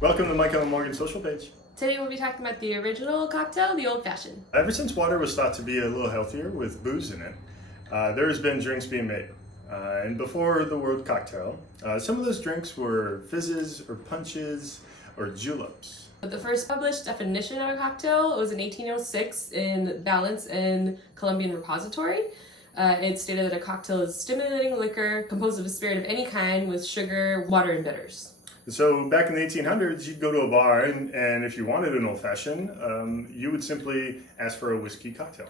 Welcome to Michael and Morgan's social page. Today we'll be talking about the original cocktail, the Old Fashioned. Ever since water was thought to be a little healthier with booze in it, there has been drinks being made. And before the word cocktail, some of those drinks were fizzes or punches or juleps. The first published definition of a cocktail was in 1806 in Balance and Columbian Repository. It stated that a cocktail is stimulating liquor composed of a spirit of any kind with sugar, water, and bitters. So back in the 1800s, you'd go to a bar and if you wanted an old-fashioned, you would simply ask for a whiskey cocktail.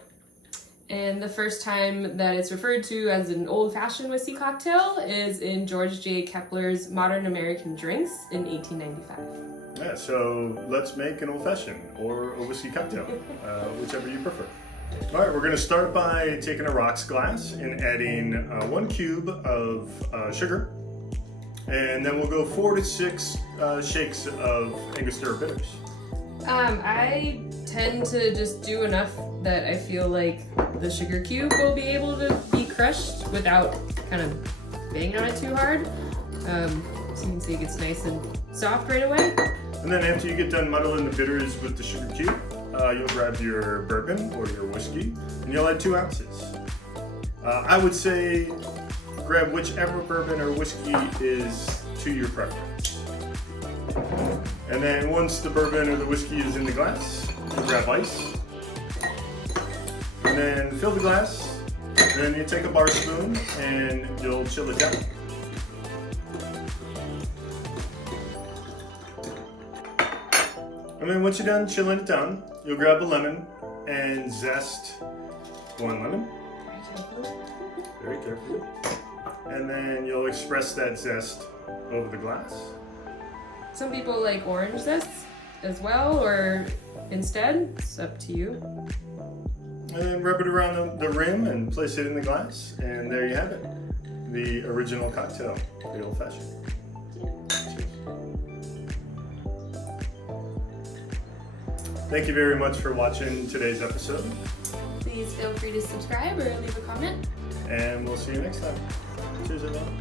And the first time that it's referred to as an old-fashioned whiskey cocktail is in George J. Kepler's Modern American Drinks in 1895. Yeah, so let's make an old-fashioned or a whiskey cocktail, whichever you prefer. All right, we're going to start by taking a rocks glass and adding 1 cube of sugar. And then we'll go 4 to 6 shakes of Angostura bitters. I tend to just do enough that I feel like the sugar cube will be able to be crushed without kind of banging on it too hard. So you can see it gets nice and soft right away. And then after you get done muddling the bitters with the sugar cube, you'll grab your bourbon or your whiskey and you'll add 2 ounces. I would say grab whichever bourbon or whiskey is to your preference. And then once the bourbon or the whiskey is in the glass, you grab ice. And then fill the glass. And then you take a bar spoon and you'll chill it down. And then once you're done chilling it down, you'll grab a lemon and zest 1 lemon. Very carefully. And then you'll express that zest over the glass. Some people like orange zest as well, or instead, it's up to you. And then rub it around the rim and place it in the glass. And there you have it. The original cocktail, the old fashioned. Cheers. Thank you very much for watching today's episode. Please feel free to subscribe or leave a comment. And we'll see you next time. Cheers, everyone.